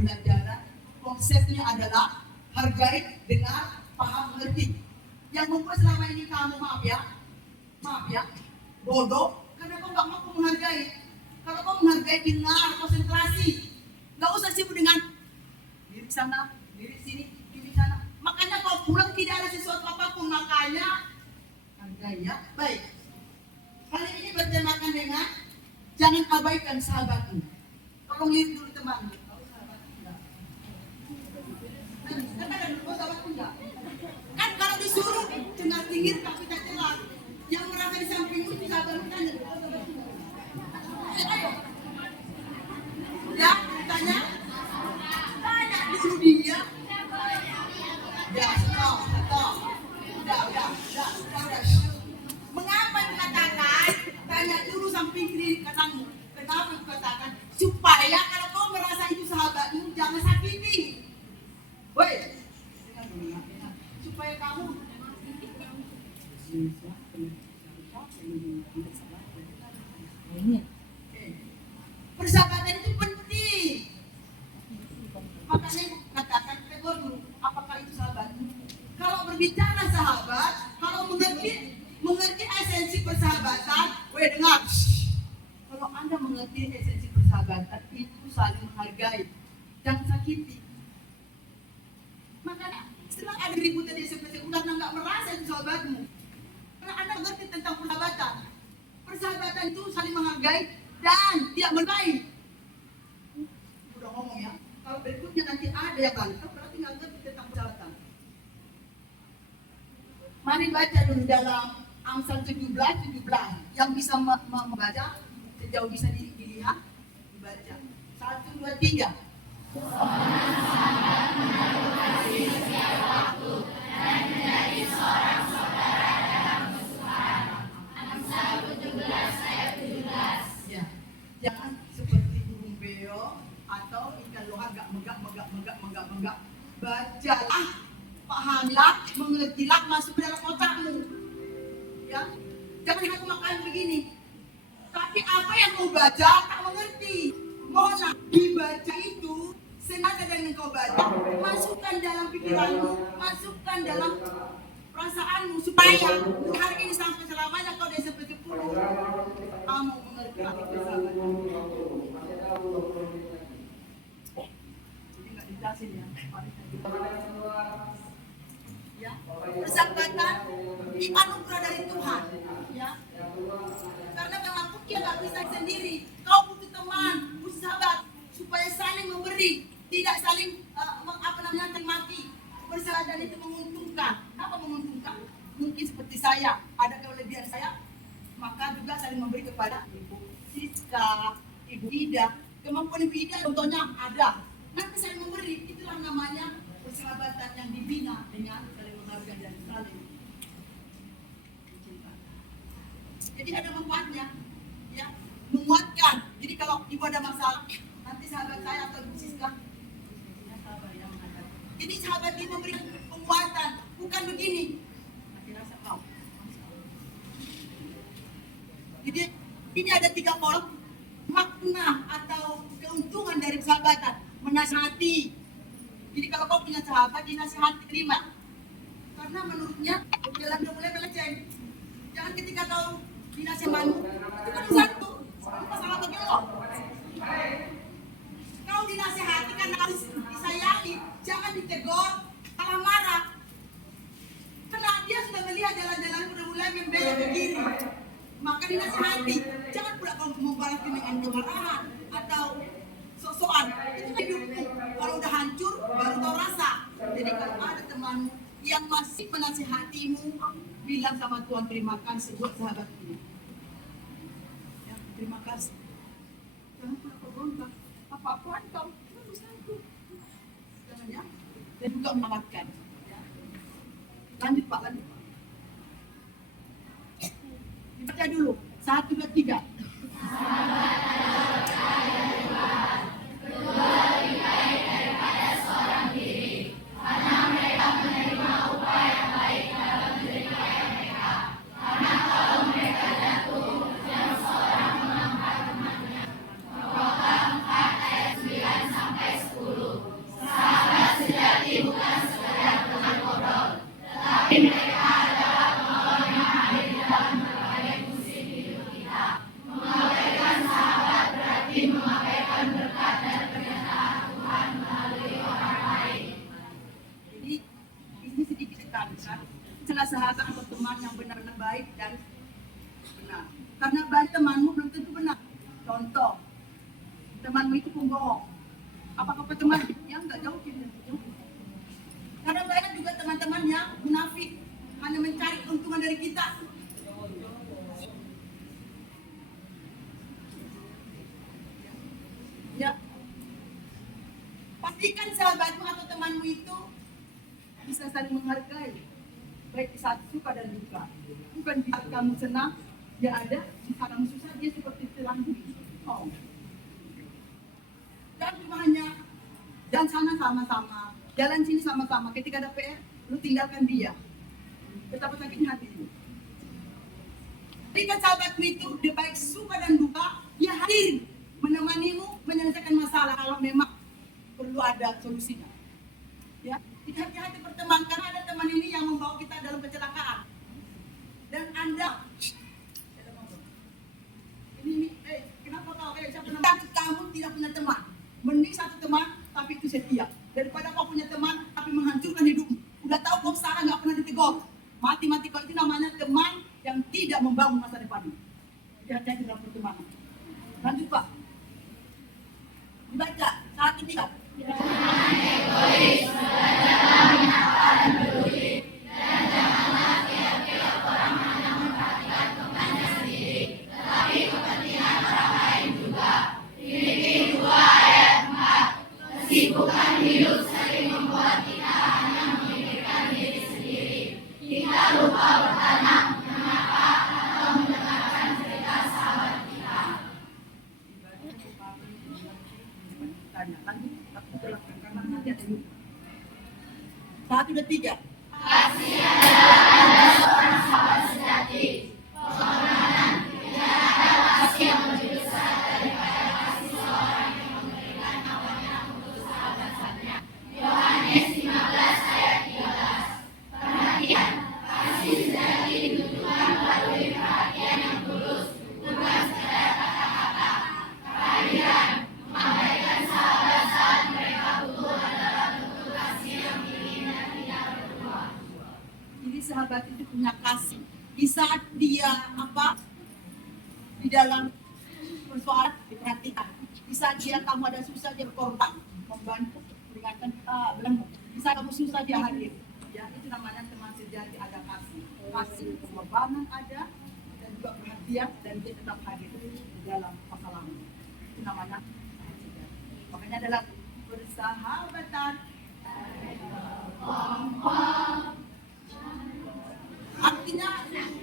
pembelajaran konsepnya adalah hargai, dengar, paham, mengerti. Yang membuat selama ini kamu maaf ya, bodoh karena kau nggak mampu menghargai. Kalau kau menghargai, dengar, konsentrasi, nggak usah sibuk dengan diri sana, diri sini, diri sana. Makanya kau pulang tidak ada sesuatu apapun, makanya hargai ya. Baik. Kali ini bertemakan dengan jangan abaikan sahabatmu. Tolong lihat dulu teman. Katakan dulu sahabatmu enggak? Kan kalau disuruh dengar tinggi tapi tak jelas. Yang merasa di sampingmu itu sahabatmu tanya. Ayo. Ya, tanya. Tanya dulu dia. Ya, stop. Udah. Mengapa dikatakan tanya dulu samping kiri kananmu? Kenapa dikatakan? Supaya kalau kau merasa itu sahabatmu, jangan sakiti. Woi, supaya kamu persahabatan itu penting. Makanya katakan tegur dulu, apakah itu sahabatmu? Kalau berbicara sahabat, kalau mengerti esensi persahabatan, dengar. Kalau Anda mengerti esensi persahabatan itu saling menghargai, jangan sakiti. Makanya setelah ada ributan di SMP karena nggak merasa itu sahabatmu. Karena Anda mengerti tentang persahabatan. Persahabatan itu saling menghargai dan tidak melukai. Udah ngomong ya. Kalau berikutnya nanti ada yang bantah, berarti nggak ngerti tentang persahabatan. Mari baca dulu dalam Amsal 17 yang bisa membaca sejauh bisa dilihat dibaca 1, 2, 3. Ya, jangan seperti burung beo atau ikan lohan gak megak. Bacalah, pahamilah, mengertilah, masuk ke dalam otakmu. Ya, jangan hanya makan begini. Tapi apa yang kau baca tak mengerti. Mohonlah dibaca itu senada dengan kau baca, masukkan dalam pikiranmu, masukkan dalam perasaanmu supaya hari ini sampai selamanya kau dari SMP 10 kamu mengerti persahabatan. Jadi nggak dijelasin ya. Ya, persahabatan dianugerah dari Tuhan, ya. Karena memang dia nggak bisa sendiri. Kau butuh teman, butuh sahabat supaya saling memberi, tidak saling maki. Persahabatan itu menguntungkan. Apa menguntungkan? Mungkin seperti saya, ada kelebihan saya, maka juga saling memberi kepada Ibu Siska, Ibu Ida. Kemampuan Ibu Ida contohnya ada. Nanti saling memberi, itulah namanya persahabatan yang dibina dengan saling menghargai dan saling mencintai. Jadi ada manfaatnya, ya, menguatkan. Jadi kalau Ibu ada masalah, nanti sahabat saya atau Ibu Siska, jadi sahabat ini memberikan penguatan, bukan begini. Nanti rasa kau. Jadi ini ada 3 poin makna atau keuntungan dari persahabatan. Menasihati. Jadi kalau kau punya sahabat, dinasihati, terima. Karena menurutnya jalan udah mulai melenceng. Jangan ketika kau dinasihati, itu kan satu masalah bagi lo. Kau dinasihati karena harus disayangi, jangan ditegur, malah marah. Karena dia sudah melihat jalan-jalan udah mulai membelok ke kiri. Maka dinasihati, jangan pula kau membalas dengan kemarahan atau sok-sokan. Itu hidupmu. Kalau udah hancur, baru tahu rasa. Jadi kalau ada temanmu yang masih menasihatimu, bilang sama Tuhan terima kasih buat sahabatmu. Ya, terima kasih. Jangan pula kau gontak. Apa-apaan kau, urusanku. Jangan ya. Dan juga mengamatkan. Ya. Lanjut Pak. Dibaca dulu. 1, 2, 3. sahabat atau teman yang benar-benar baik dan benar. Karena baik temanmu belum tentu benar. Contoh, temanmu itu pembohong. Apakah teman yang nggak jauh kita? Karena banyak juga teman-teman yang munafik, hanya mencari keuntungan dari kita. Ya, pastikan sahabatmu atau temanmu itu bisa saling menghargai, baik di saat suka dan duka. Bukan di saat kamu senang, dia ada, di saat kamu susah, dia seperti telanjang. Oh. Dan cuma hanya jalan sana sama-sama, jalan sini sama-sama. Ketika ada PR, lu tinggalkan dia. Betapa sakitnya hatimu. Ketika sahabatmu itu, dia baik suka dan duka, dia hadir menemanimu menyelesaikan masalah kalau memang perlu ada solusinya. Ya, tidak hati-hati berteman karena ada teman ini yang membawa kita dalam kecelakaan. Dan Anda kenapa kau siapa nama kamu tidak punya teman? Mending satu teman tapi itu setia daripada kau punya teman tapi menghancurkan hidupmu. Udah tahu kau salah nggak pernah ditegur. Mati-mati kau itu namanya teman yang tidak membangun masa depanmu. Hati-hati dalam pertemanan. Lanjut Pak. Dibaca saat ketiga. Jangan egois, belajarlah menyapa dan peduli, dan janganlah tiap-tiap orang hanya memperhatikan kepentingannya sendiri, tetapi kepentingan orang lain juga. Filipi 2 ayat 4. Kesibukan hidup sering membuat kita hanya memikirkan diri sendiri. Kita lupa bertanya mengapa atau mendengarkan cerita sahabat kita. Satu dan tiga. Kasih adalah Anda seorang sahabat sejati. Pengorbanan tidak ada kasih yang lebih besar daripada kasih seorang yang memberikan awalnya untuk sahabat-sahabatnya. Yohanes 15 ayat 13. Perhatian, kasih sejati ditunjukkan melalui perhatian yang tulus, bukan sekedar kata-kata. Kehadiran mengabaikan sahabat saat mereka butuh adalah bentuk kasih yang dingin dan tidak berbuah. Jadi sahabat itu punya kasih. Di saat dia di dalam persoalan diperhatikan. Di saat dia kamu ada susah dia berkorban, membantu, meringankan belenggu. Di saat kamu susah dia hadir. Ya itu namanya teman sejati, ada kasih. Kasih pengorbanan ada dan juga perhatian dan dia tetap hadir di dalam masalahmu. Itu namanya. Makanya adalah persahabatan. Artinya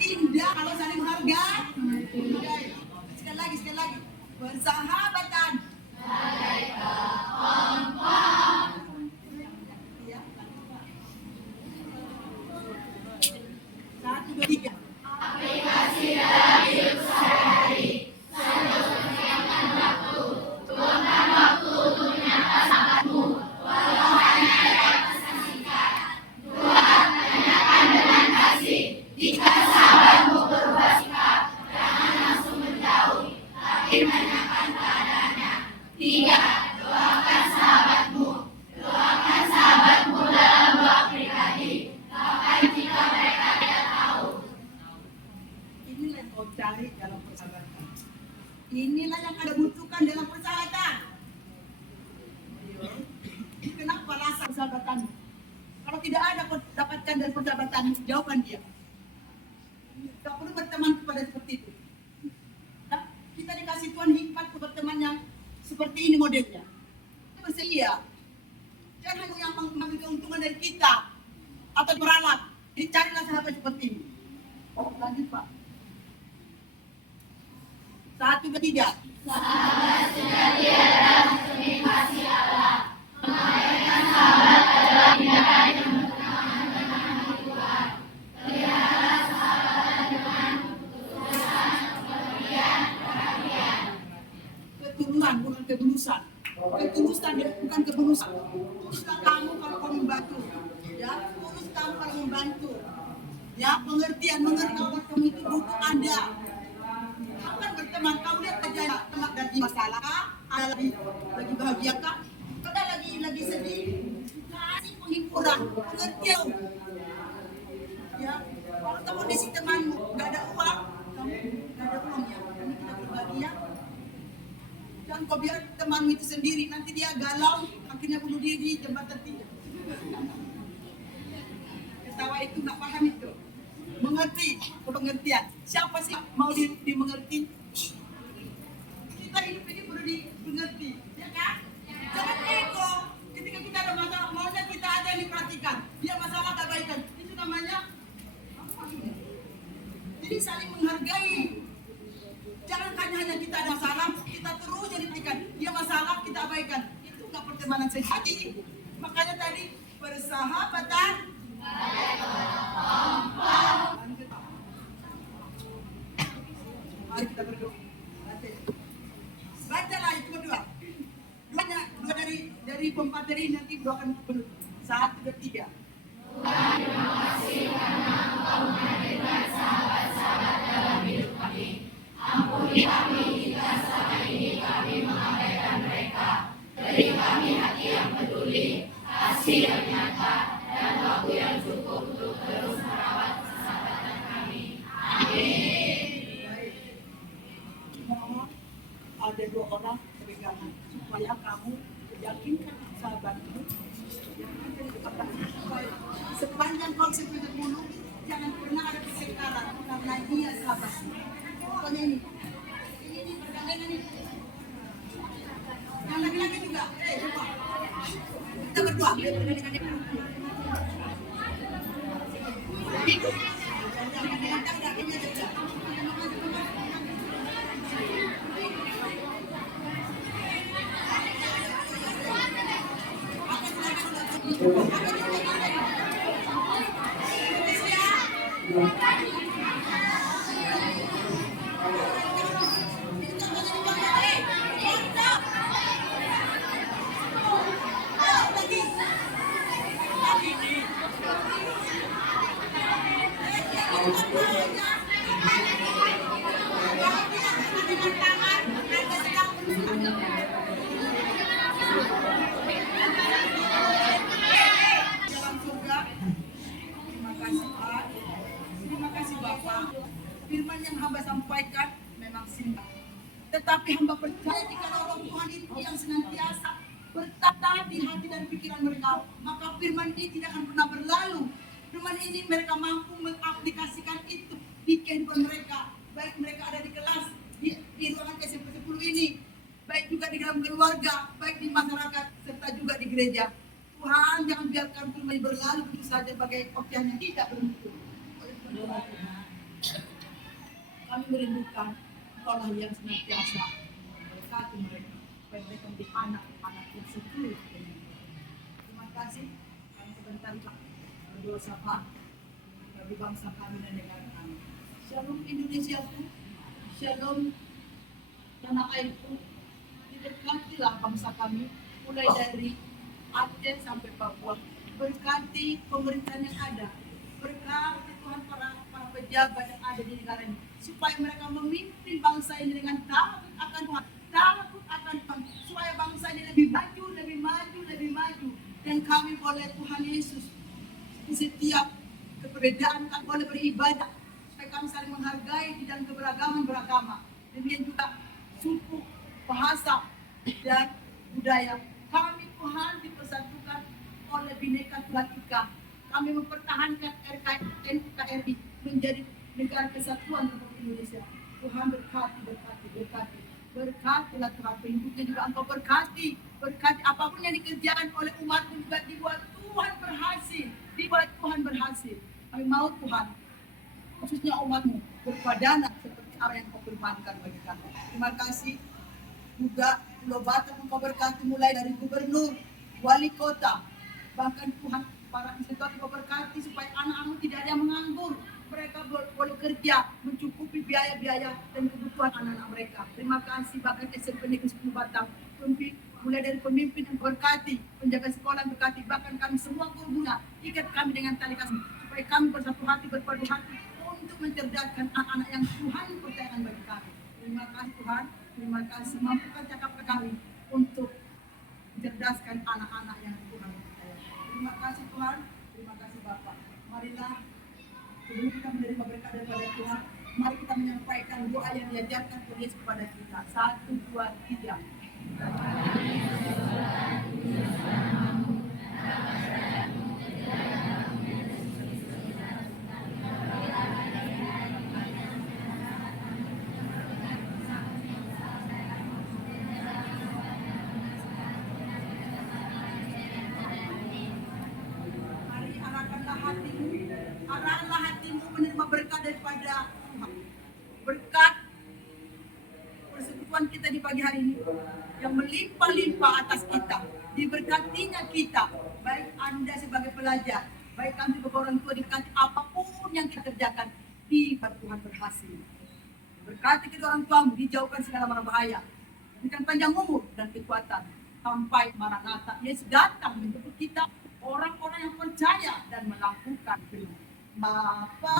indah kalau saling menghargai. Sekali lagi. Persahabatan. Satu, dua, tiga. Aplikasi dalam hidup sehari-hari. Sediakan waktu. Luangkan waktu untuk menyapa sahabatmu. Walau hanya lewat pesan singkat. 2. Tanyakan dengan kasih. Jika sahabatmu berubah sikap, jangan langsung menjauh, tapi menanyakan keadaannya. 3. Doakan sahabatmu. Doakan sahabatmu dalam doa pribadi. Bahkan jika mereka tidak tahu. Inilah yang kau cari dalam persahabatan. Inilah yang Anda butuhkan dalam persahabatan. Kenapa rasa persahabatan? Kalau tidak ada kau dapatkan dari persahabatan, jauhkan dia. Tak perlu berteman kepada seperti itu. Nah, kita dikasih Tuhan hikmat ke berteman yang seperti ini modelnya. Kita bersedia. Jangan hanya yang mengambil keuntungan dari kita atau beralat. Jadi carilah sahabat seperti ini. Lanjut Pak. 1, 2, 3. Sahabat sejati adalah seni kasih Allah. Mengabaikan sahabat adalah tindakan yang bertentangan dengan hati Tuhan. Peliharalah sahabatan dengan ketulusan, pengertian, perhatian. Ketulusan bukan ketulusan. Ketulusan bukan ketulusan. Tuluslah kamu kalau kamu membantu. Ya, tulus kamu kalau membantu. Ya, pengertian kalau kamu itu butuh Anda. Akan berteman, kau lihat aja teman dari masalah, ada lagi bahagia kah? Ada lagi sedih, kasih penghiburan, pengertian. Ya, Jangan kau biar temanmu itu sendiri, nanti dia galau, akhirnya bunuh diri di jembatan 3. Ketawa itu nggak paham itu. Mengerti, pengertian. Siapa sih mau dimengerti? Kita hidup ini perlu dimengerti, ya kan? Jangan ego. Ketika kita ada masalah, maunya kita ada yang diperhatikan. Dia masalah abaikan. Itu namanya apa ini? Jadi saling menghargai. Jangan hanya kita ada masalah, kita terus jadi perhatikan. Dia masalah, kita abaikan. Itu nggak pertemanan sejati. Makanya tadi persahabatan. Mari kita berdoa. Bacalah itu berdua. Dua dari pemateri nanti doakan penuh. 1, 2, 3. Tuhan, terima kasih karena Engkau menghadirkan sahabat-sahabat dalam hidup kami. Ampuni kami jika selama ini kami mengabaikan mereka. Beri kami hati yang peduli, kasih yang nyata, dan waktu yang cukup untuk terus merawat persahabatan kami. Amin. Mohon ada 2 orang pegangan supaya kamu yakinkan sahabatmu. Sepanjang konsep hidup dulu, jangan pernah ada pertengkaran karena dia sahabatmu. Pokoknya ini pergantian ini. Yang laki-laki juga, coba. Kita berdua, dalam surga. Terima kasih Pak. Terima kasih Bapak. Firman yang hamba sampaikan memang singkat. Tetapi hamba percaya jika roh Tuhan itu yang senantiasa bertata di hati dan pikiran mereka, maka firman ini tidak akan pernah berlalu. Firman ini mereka mampu mengaplikasikan itu di kehidupan mereka, baik mereka ada di kelas, di ruangan SMP 10 ini, baik juga di dalam keluarga, baik di masyarakat, serta juga di gereja. Tuhan, jangan biarkan firman ini berlalu begitu saja bagai ocehan yang tidak bermutu. Kami merindukan Engkaulah yang senantiasa memberkati mereka, supaya mereka menjadi anak-anak yang setia. Terima kasih. Kami sebentar berdoa sapa bagi bangsa kami dan negara kami. Shalom Indonesiaku, shalom tanah airku. Diberkatilah bangsa kami, mulai dari Aceh sampai Papua. Berkati pemerintahan yang ada. Berkati Tuhan para pejabat yang ada di negara ini, supaya mereka memimpin bangsa ini dengan takut akan Tuhan, takut akan Tuhan, supaya bangsa ini lebih maju, lebih maju, lebih maju. Dan kami oleh Tuhan Yesus di setiap keberadaan kami boleh beribadah, supaya kami saling menghargai di dalam keberagaman beragama. Demikian juga suku, bahasa, dan budaya. Kami Tuhan dipersatukan oleh Bhinneka Tunggal Ika. Kami mempertahankan NKRI menjadi negara kesatuan Republik Indonesia. Tuhan berkati. Berkatilah Tuhan, penduduknya juga Engkau berkati apapun yang dikerjakan oleh umatmu juga dibuat Tuhan berhasil. Kami mau Tuhan, khususnya umatmu, berpadana seperti apa yang Kau firmankan bagi kami. Terima kasih juga Pulau Batam Engkau berkati mulai dari gubernur, wali kota, bahkan Tuhan para institusi Engkau berkati supaya anak-anak tidak ada yang menganggur. Mereka boleh kerja, mencukupi biaya-biaya dan kebutuhan anak-anak mereka. Terima kasih bahkan SMP Negeri 10 Batam, mulai dari pemimpin yang berkati, penjaga sekolah yang berkati, bahkan kami semua guru-guna, ikat kami dengan tali kasih, supaya kami bersatu hati, berpadu hati untuk mencerdaskan anak-anak yang Tuhan percayakan bagi kami. Terima kasih Tuhan, terima kasih mampukan cakap kami untuk mencerdaskan anak-anak yang Tuhan percayakan. Terima kasih Tuhan, terima kasih Bapak. Marilah sebelum kita menerima berkat daripada Tuhan, mari kita menyampaikan doa yang diajarkan oleh Yesus kepada kita. 1, 2, 3. Mari arahkanlah hatimu menerima berkat daripada Tuhan. Berkat persekutuan kita di pagi hari ini yang melimpah-limpah atas kita, diberkatinya kita, baik Anda sebagai pelajar, baik kami sebagai orang tua, diberkati apapun yang kita kerjakan, biar Tuhan berhasil. Berkati kedua orang tuamu, dijauhkan segala mara bahaya, berikan panjang umur dan kekuatan sampai Maranatha Yesus datang menjemput kita, orang-orang yang percaya dan melakukan firman. Bapa,